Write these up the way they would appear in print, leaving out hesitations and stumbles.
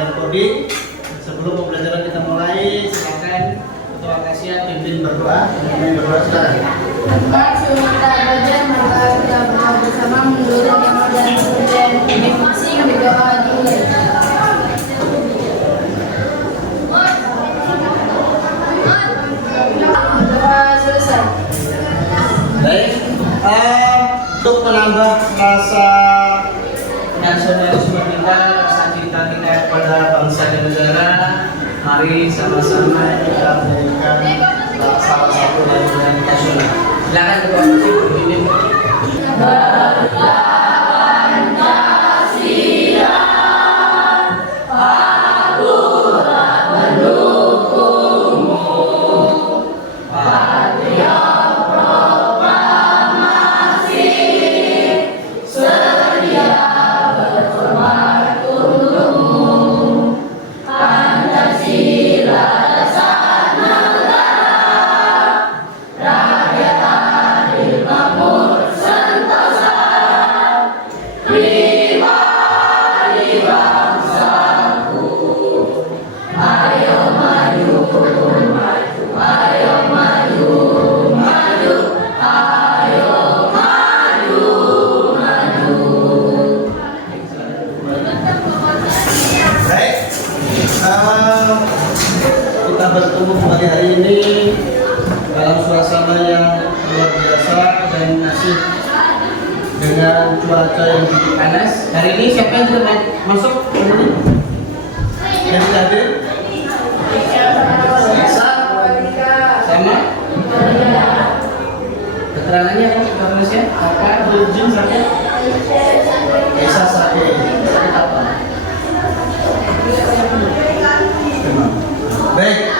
pembelajaran coding. Sebelum pembelajaran kita mulai, silakan Ketua Akasia pimpin berdoa. Pimpin berdoa silakan. Sebelum kita belajar, maka kita berdoa bersama menurut agama dan kebudayaan masing-masing. Berdoa dimulai. Berdoa selesai. Baik, untuk menambah rasa nasionalisme kita, rasa cinta kita kepada bangsa dan negara, mari sama-sama kita menjadikan salah satu lagu nasional. Silakan Ketua Akasia pimpin. Kita bertemu kembali hari ini dalam suasana yang luar biasa dan asik dengan cuaca yang cukup panas. Hari ini siapa yang sudah masuk hari ini? Yang sudah hadir? Esa? Sama? Keterangannya apa? Keterangannya apa? Izin sakit? Esa sakit. Sakit apa? Baik,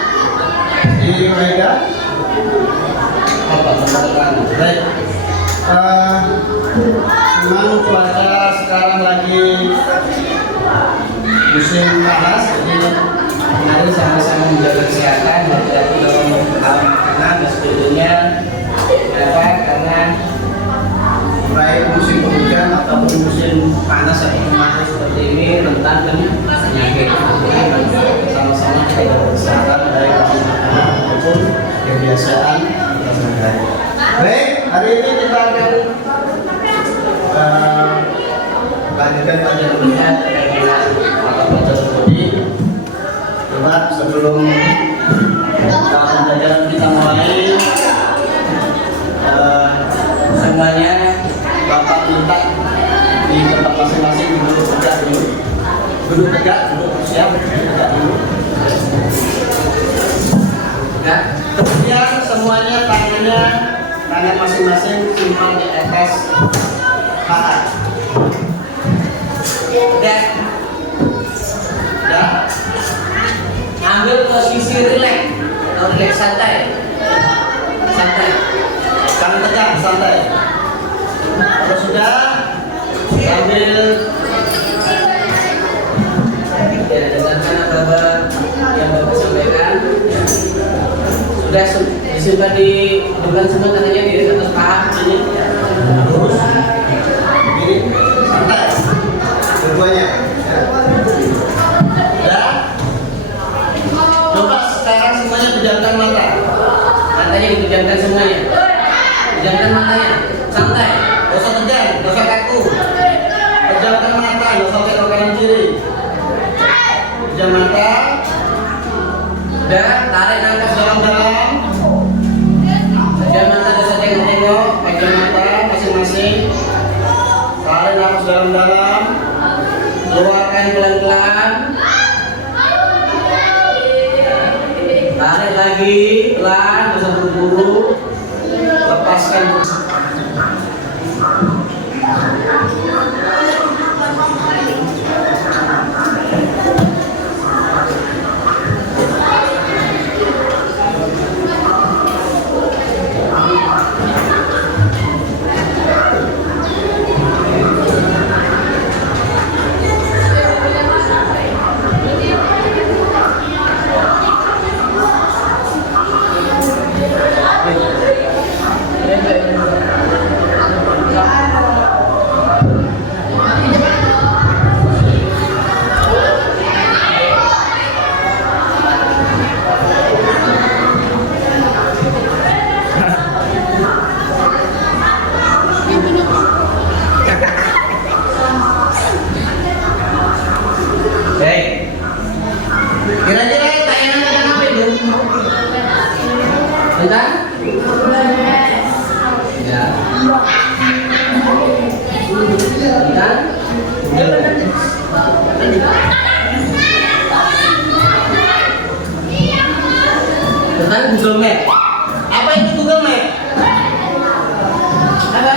di Maeda apa teman-teman? Baik, memang cuaca sekarang lagi musim panas, jadi mari sama-sama menjaga kesehatan, hati-hati dalam hal makanan dan sebagainya. Kenapa? Karena baik musim penghujan ataupun musim panas atau panas seperti ini rentan dengan penyakit. Sama-sama kita jaga kesehatan baik makanan maupun kebiasaan kita sehari-hari. Baik, hari ini kita akan lanjutkan pelajaran kita terkait dengan mata pelajaran coding. Coba sebelum pelajaran kita mulai, semuanya Bapak minta di tempat masing-masing duduk tegak dulu. Duduk tegak, duduk siap, duduk tegak dulu. Nah, kemudian semuanya tangan masing-masing simpan di atas paha. Dan ambil posisi rileks atau rileks santai. Jangan tegang, santai. Kalau sudah sambil ya dengarkan apa yang Bapak sampaikan. Sudah disimpan di bukan semua tangannya di atas paha sini. Lurus. Begini, santai. Keduanya. Ya. Coba sekarang semuanya pejamkan mata. Matanya dipejamkan semuanya. Pejamkan matanya. Santai. Gak usah tegang, gak usah kaku. Pejamkan mata, gak usah tengok kanan kiri. Pejam mata. Dan tarik nafas dalam-dalam. Pejam mata, gak usah tengok-tengok. Pejam mata masing-masing. Tarik nafas dalam-dalam. Keluarkan pelan-pelan. Tarik lagi, pelan, gak usah buru-buru. Lepaskan. Tentang Google Map. Apa itu Google Map? Apa?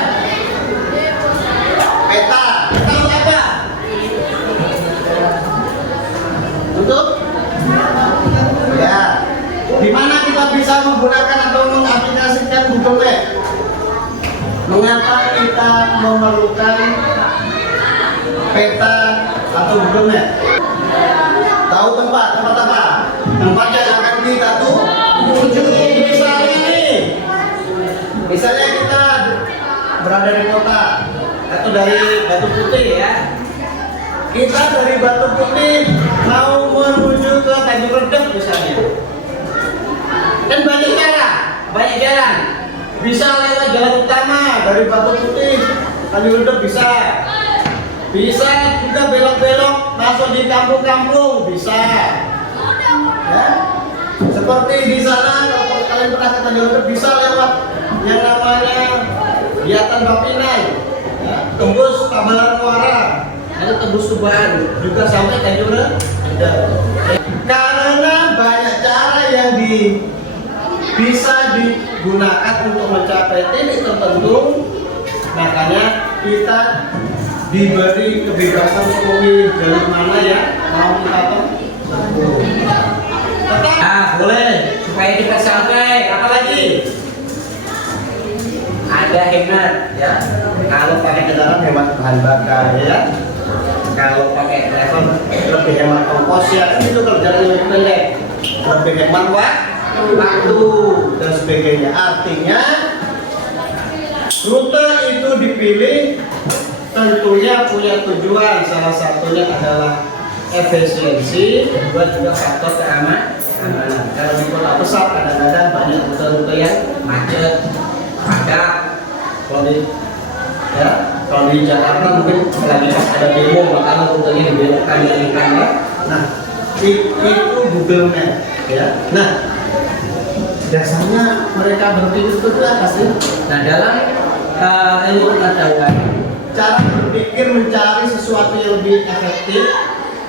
Peta. Peta untuk apa? Untuk? Ya. Di mana kita bisa menggunakan atau mengaplikasikan Google Map? Mengapa kita memerlukan peta atau Google Map? Tahu tempat apa? Tempat yang akan kita tuju. Misalnya kita berada di kota atau dari Batu Putih ya. Kita dari Batu Putih mau menuju ke Tanjung Redep misalnya. Kan banyak jalan. Bisa lewat jalan utama dari Batu Putih, Tanjung Redep bisa. Bisa juga belok-belok masuk di kampung-kampung bisa. Ya. Seperti di sana kalau kalian pernah ke Tanjung Redep bisa lewat yang namanya Biatan Bapinai, ya. Tembus Tabalan Muara, lalu tembus Tuban, juga sampai Tanjung Redep. Karena banyak cara yang bisa digunakan untuk mencapai titik tertentu, makanya kita diberi kebebasan memilih jalur mana ya mau kita tempuh. Boleh supaya kita sampai apa lagi? Ada hemat ya. Kalau pakai kendaraan hemat bahan bakar ya. Kalau pakai travel lebih hemat ongkos ya. Itu kalau jalan lebih pendek lebih hemat waktu dan sebagainya. Artinya rute itu dipilih tentunya punya tujuan, salah satunya adalah efisiensi, kedua juga faktor keamanan. Kalau di kota besar kadang-kadang banyak rute-rute yang macet, padat. Kalau di Jakarta mungkin lagi pas ada demo makanya rutenya dibelokkan ya. Nah, itu Google Map ya. Nah, biasanya mereka berpikir itu apa sih? Nah, dalam ilmu pengetahuan cara berpikir mencari sesuatu yang lebih efektif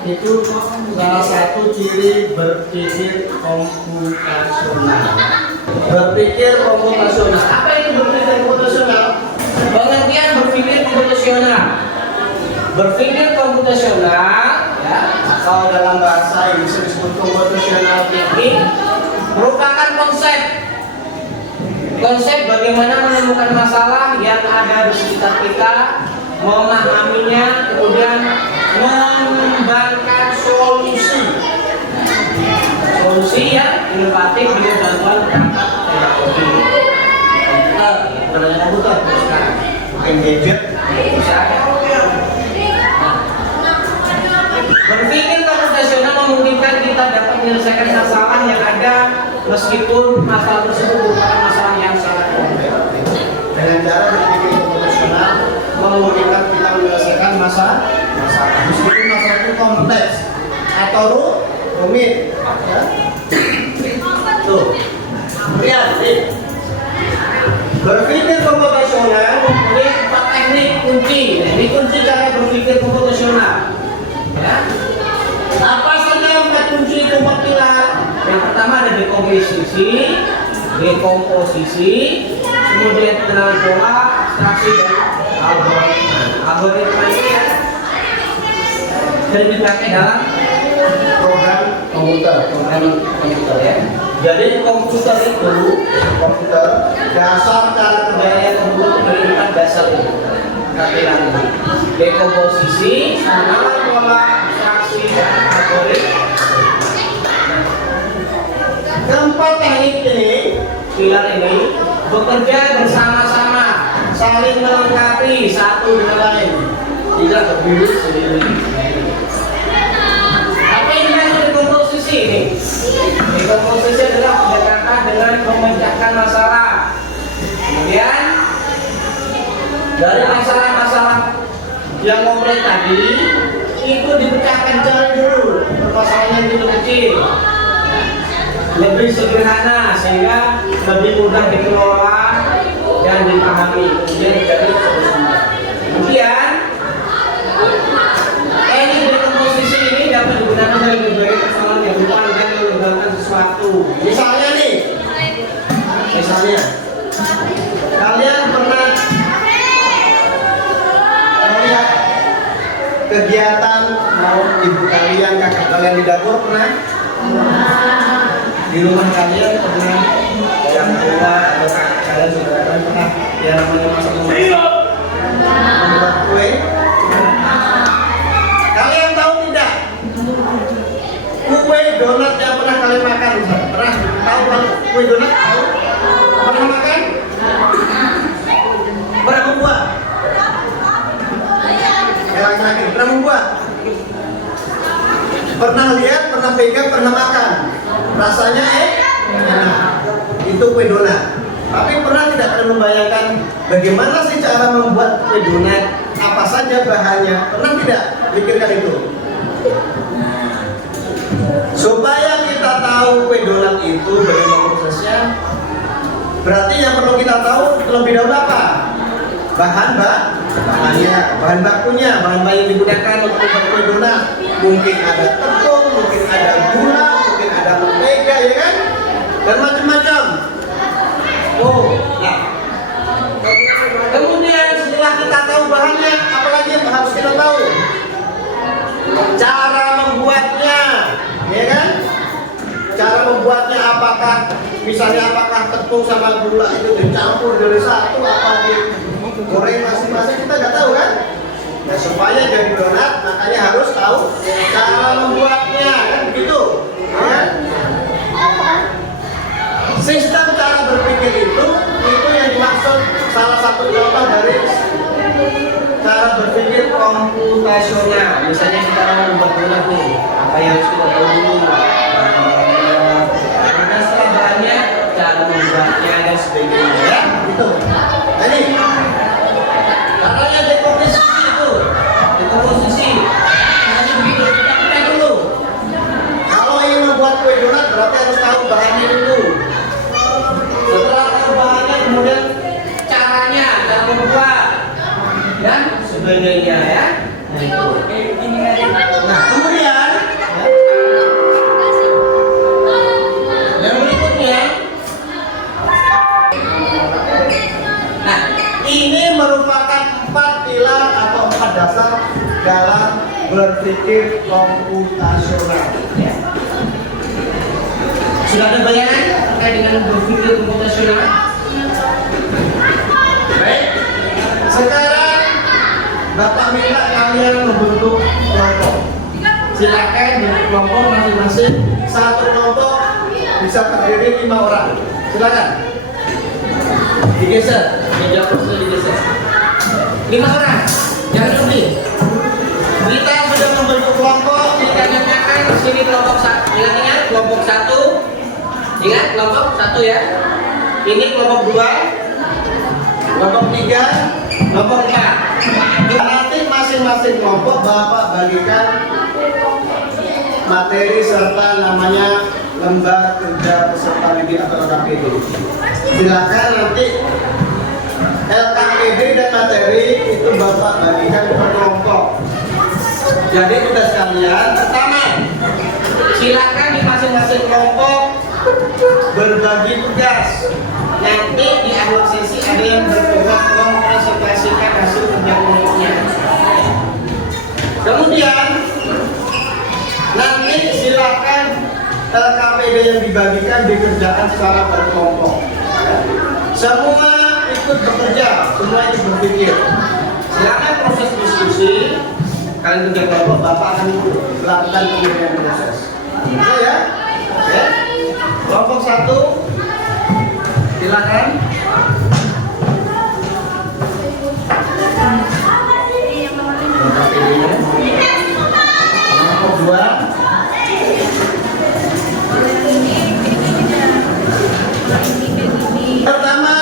itu salah satu ciri berpikir komputasional. Berpikir komputasional. Apa itu berpikir komputasional? Pengertian berpikir komputasional. Berpikir komputasional, ya, atau dalam bahasa Inggris disebut computational thinking, merupakan konsep bagaimana menemukan masalah yang ada di sekitar kita, memahaminya, kemudian mengembangkan solusi yang inovatif dengan bantuan perangkat teknologi. Komputer sekarang bukan gadget bisa. Berpikir komputasional memungkinkan kita dapat menyelesaikan masalah yang ada meskipun masalah tersebut bukan masalah yang sangat kompleks. Dengan cara berpikir komputasional memungkinkan kita menyelesaikan masalah meskipun masalah itu kompleks atau rumit. Ya. Tuh, lihat nih. Berpikir komputasional mempunyai 4 teknik kunci. Ini kunci cara berpikir komputasional. Ya. Apa saja 4 kunci itu 4 pilar? Yang pertama ada dekomposisi, kemudian pengenalan pola, abstraksi dan algoritma. Algoritma ini ya sering dipakai dalam program komputer ya. Jadi komputer dasar cara kerjanya komputer dari 4 dasar itu. Pilar ini. Dekomposisi, pengenalan pola, abstraksi dan algoritma. Keempat teknik ini, pilar ini bekerja bersama-sama, saling melengkapi satu dengan lain, tidak berdiri sendiri. Apa yang dimaksud dekomposisi ini? Dekomposisi adalah pendekatan dengan memecahkan masalah. Kemudian dari masalah-masalah yang kompleks tadi itu dipecahkan cari dulu permasalahan yang kecil. Lebih sederhana sehingga lebih mudah dikelola dan dipahami, kemudian menjadi solusinya. Kemudian teknik dekomposisi ini dapat digunakan dalam berbagai persoalan kehidupan dan mengembangkan sesuatu. Misalnya nih, ibu kalian, kakak kalian di dapur pernah? Di rumah kalian pernah yang tua atau kakak kalian, saudara kalian pernah yang namanya masak membuat kue? Kalian tahu tidak? Kue donat yang pernah kalian makan, pernah tahu kalau kue donat tahu? Pernah makan? Pernah membuat? Laki-laki pernah membuat? Pernah lihat, pernah pegang, pernah makan? Rasanya enak. Itu kue donat. Tapi pernah tidak kalian membayangkan bagaimana sih cara membuat kue donat? Apa saja bahannya? Pernah tidak pikirkan itu? Supaya kita tahu kue donat itu bagaimana prosesnya, berarti yang perlu kita tahu terlebih dahulu apa? Bahannya, bahan bakunya, bahan yang digunakan untuk membuat kue donat. Mungkin ada tepung, mungkin ada gula, mungkin ada mentega, ya kan? Dan macam-macam. Oh, nah. Kemudian setelah kita tahu bahannya, apalagi yang harus kita tahu? Cara membuatnya, ya kan? Cara membuatnya apakah, misalnya apakah tepung sama gula itu dicampur dari satu, apa digoreng masing-masing, kita nggak tahu kan? Nah, supaya jadi donat, makanya harus tahu cara membuatnya, kan begitu? Ya? Sistem cara berpikir itu yang dimaksud salah satu contoh dari cara berpikir komputasional. Misalnya kita mau membuat donat nih, apa yang harus kita tahu dulu? Kemudian setelah bahannya, cara membuatnya dan sebagainya, ya? Gitu. Nah, ini caranya dekomposisi itu, dekomposisi. Hanya begitu, kita dulu. Kalau ingin membuat kue donat berarti harus tahu bahannya dulu. Setelah tahu bahannya, kemudian caranya, cara membuat dan sebagainya, ya. Nah, kemudian yang berikutnya, nah, ini merupakan 4 pilar atau 4 dasar dalam berpikir komputasional. Ya. Sudah ada bayangan terkait dengan berpikir komputasional? Baik. Sekarang Bapak minta kalian membentuk kelompok. Silakan bentuk kelompok masing-masing. Satu kelompok bisa terdiri 5 orang. Silakan. Digeser, meja kursi digeser. 5 orang, jangan lebih. Kita sudah membentuk kelompok. Kita nyatakan sini kelompok 1. Ingat kelompok 1. Ingat kelompok 1 ya. Ini kelompok 2, kelompok 3, kelompok 4. Nanti masing-masing kelompok Bapak bagikan materi serta namanya lembar kerja peserta didik atau LKPD. Silakan nanti LKPD dan materi itu Bapak bagikan per kelompok. Jadi tugas kalian pertama, silakan di masing-masing kelompok berbagi tugas. Nanti di akhir sesi ada yang bertugas mempresentasikan hasil kerja kelompoknya. Kemudian nanti silakan LKPD yang dibagikan dikerjakan secara berkelompok. Semua ikut bekerja, semua ikut berpikir. Selama proses diskusi kalian kerja kelompok, Bapak akan melakukan penilaian proses. Bisa ya? Ya. Kelompok 1 silakan. Kelompok 2. Pertama,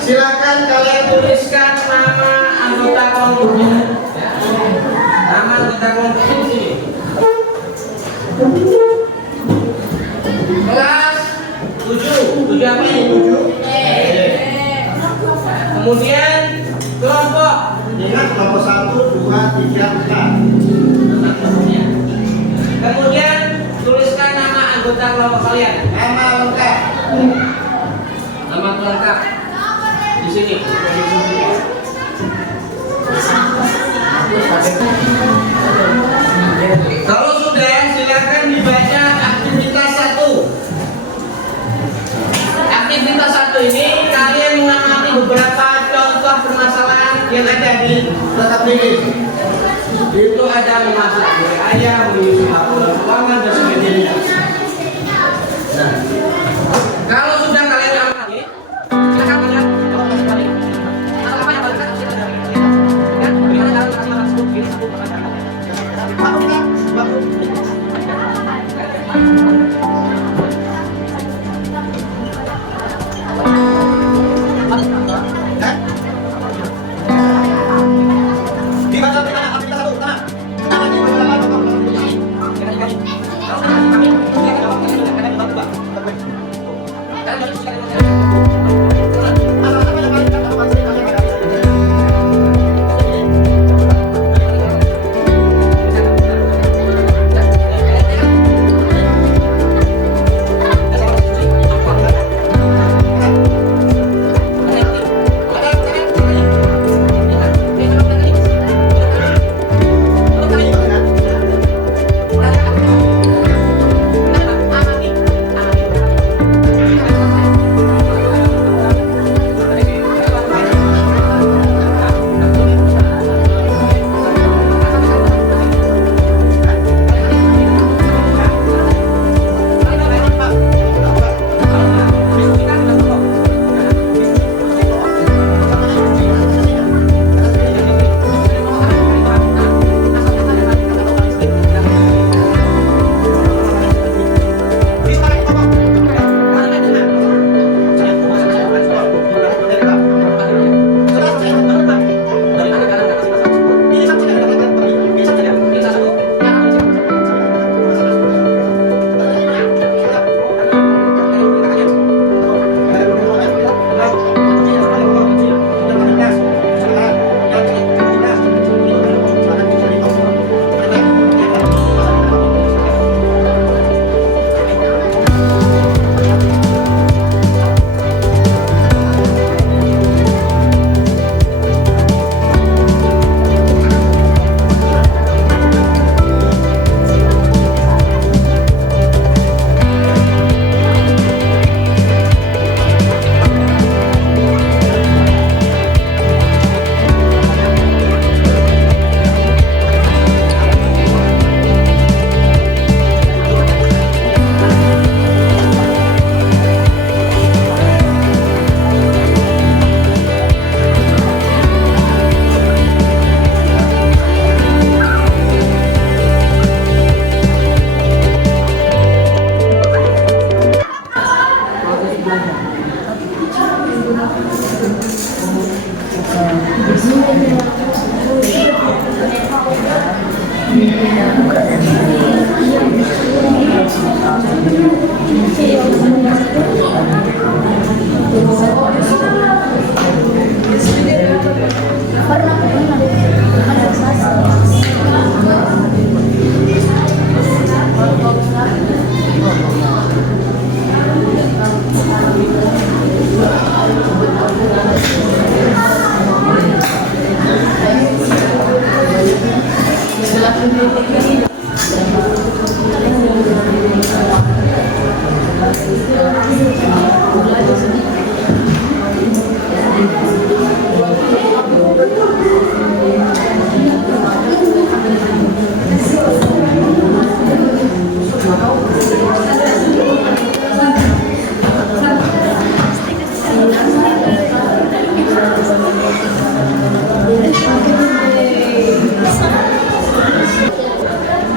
silakan kalian tuliskan nama anggota kelompoknya. Nama anggota kelompoknya di sini. Kelas 7 apa ini? 7. Kemudian kelompok. Ingat kelompok 1, 2, 3, 4. Nama kelompoknya. Kemudian tuliskan nama anggota kelompok kalian. Nama lengkap. Nama lengkap di sini. Kalau yang ada di tetap ini itu ada memasak kue ayam, mengisi laporan keuangan dan sebagainya. Nah, kalau sudah kalian amati, silakan kalian balik. Masalah apa yang balik? Kan bagaimana cara melakukan ini satu pertanyaan.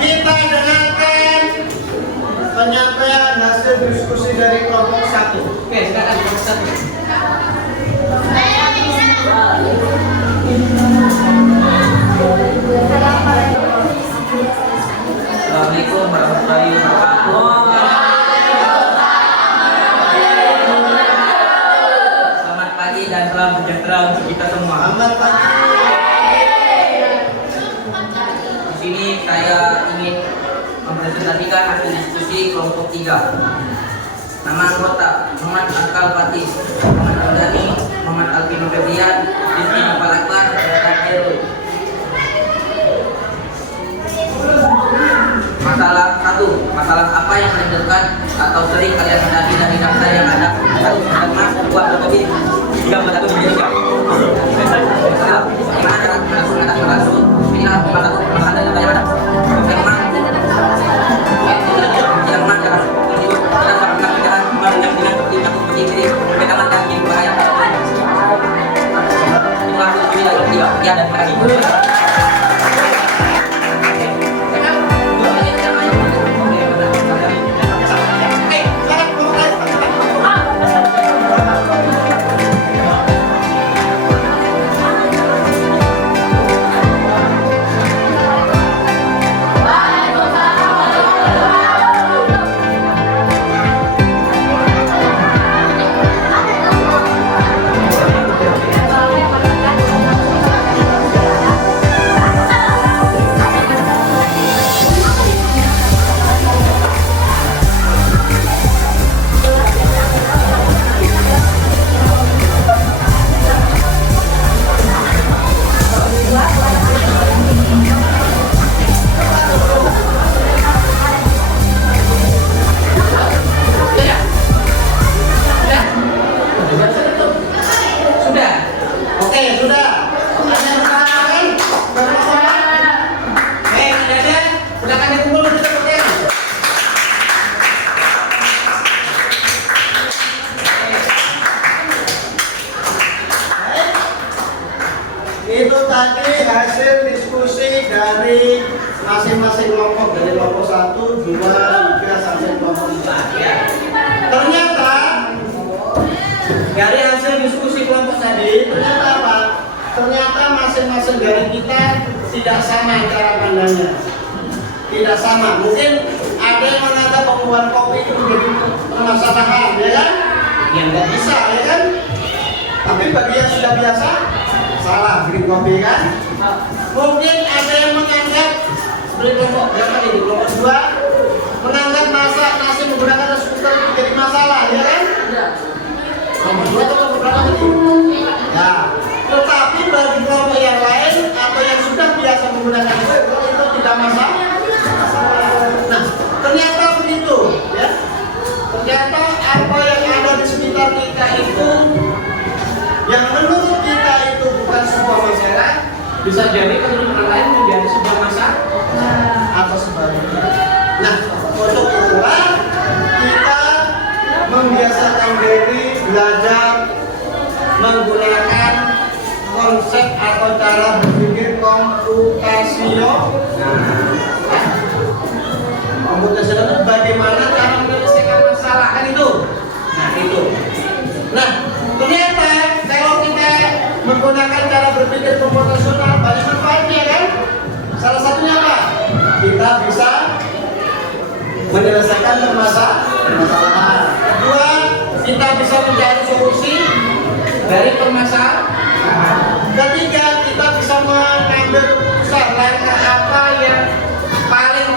Kita dengarkan penyampaian hasil diskusi dari kelompok 1. Oke, silakan kelompok 1. Assalamualaikum warahmatullahi wabarakatuh. Selamat pagi dan salam sejahtera untuk kita semua. Selamat pagi. Di sini saya ingin mempresentasikan hasil diskusi kelompok 3. Nama anggota Muhammad Akal Fatih, Muhammad Al-Dhani, Muhammad Alvino Febrian, Rizky Nopalakbar, dan Heru. Masalah 1. Masalah apa yang menentukan atau sering kalian hadapi dari daftar yang ada? 1. Mas, 2. Berkopi. 3. Bertakun menjadi 3. masing-masing kelompok dari kelompok 1, 2, 3 sampai kelompok 4 ya. Ternyata dari hasil diskusi kelompok tadi, ternyata apa? Ternyata masing-masing dari kita tidak sama cara pandangnya. Tidak sama. Mungkin ada yang menganggap pembuatan kopi itu menjadi permasalahan, ya kan? Yang nggak bisa, ya kan? Tapi bagi yang sudah biasa, salah bikin kopi kan? Mungkin ada yang menganggap seperti kelompok berapa nih? Kelompok 2 menganggap masak nasi menggunakan rice cooker itu jadi masalah, ya kan? Kelompok 2 atau kelompok berapa tadi? Ya. Tetapi bagi kelompok yang lain atau yang sudah biasa menggunakan itu tidak masalah. Nah, ternyata begitu, ya. Ternyata apa yang ada di sekitar kita itu, yang menurut kita itu bukan sebuah masalah, bisa jadi menurut orang lain menjadi sebuah masalah atau sebaliknya. Nah, untuk itulah kita membiasakan diri belajar menggunakan konsep atau cara berpikir komputasional. Komputasional itu bagaimana cara menyelesaikan masalah kan itu. Nah itu. Nah ternyata kalau kita menggunakan cara berpikir komputasional banyak manfaatnya kan. Salah satunya apa? Kita bisa menyelesaikan permasalahan. Kedua, kita bisa mencari solusi dari permasalahan. Ketiga, kita bisa mengambil keputusan langkah apa yang paling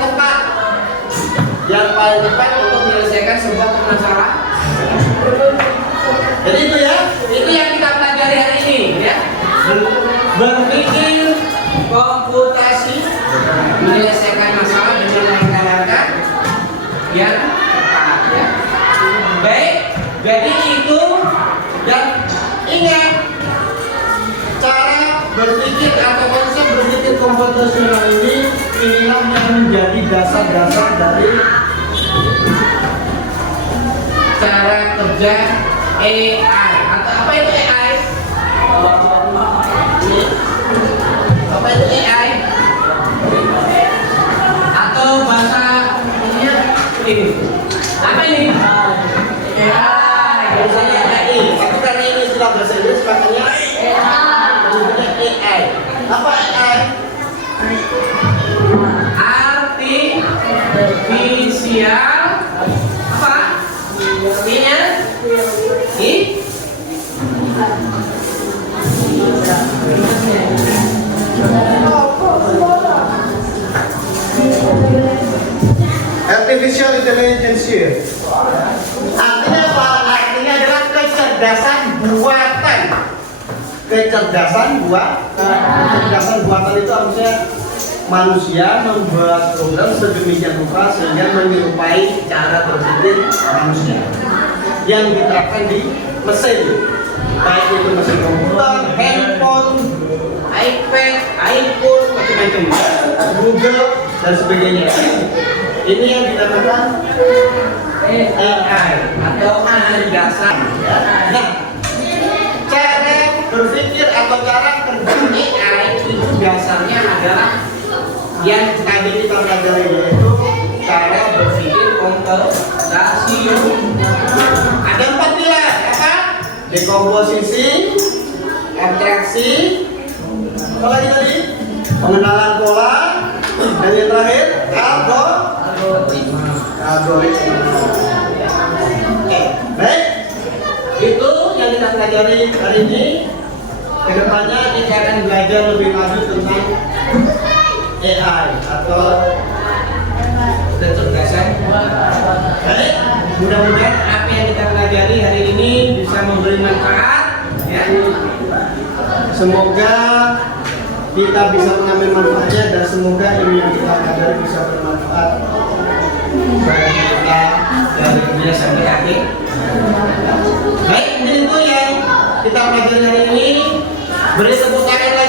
tepat untuk menyelesaikan sebuah permasalahan. Jadi itu yang kita pelajari hari ini ya. Berpikir komputasi, menyelesaikan masalah dengan langkah-langkah yang tepat ya. Baik, jadi itu dan ingat cara berpikir atau konsep berpikir komputasional ini inilah yang menjadi dasar-dasar dari cara kerja AI. Atau apa itu AI? Apa itu AI? Atau bahasa ini? Apa ini? AI. Bahasanya AI. Tapi karena ini istilah bahasa Inggris makanya AI. Apa AI? Artificial apa? Artinya? Artificial intelligence. Artinya apa? Artinya adalah kecerdasan buatan. Kecerdasan buatan itu harusnya manusia membuat program sedemikian rupa sehingga menyerupai cara berpikir manusia yang diterapkan di mesin, baik itu mesin komputer, handphone, iPad, iPhone, macam-macam, Google dan sebagainya. Ini yang dinamakan AI atau kecerdasan. Nah, cara berpikir atau cara kerja AI itu dasarnya adalah yang tadi kita pelajari, yaitu cara berpikir komputasi. Ada 4 pilar, apa? Dekomposisi, abstraksi, apa lagi tadi? Pengenalan pola, dan yang terakhir algoritma. Oke, baik. Itu yang kita pelajari hari ini. Kedepannya kita akan belajar lebih lanjut tentang AI atau kecerdasan. Baik, mudah-mudahan apa yang kita pelajari hari ini bisa memberi manfaat ya. Semoga kita bisa mengambil manfaatnya dan semoga ini yang kita pelajari bisa bermanfaat bagi kita dari dunia sampai akhir. Baik, itu yang kita pelajari hari ini. Beri tepuk tangan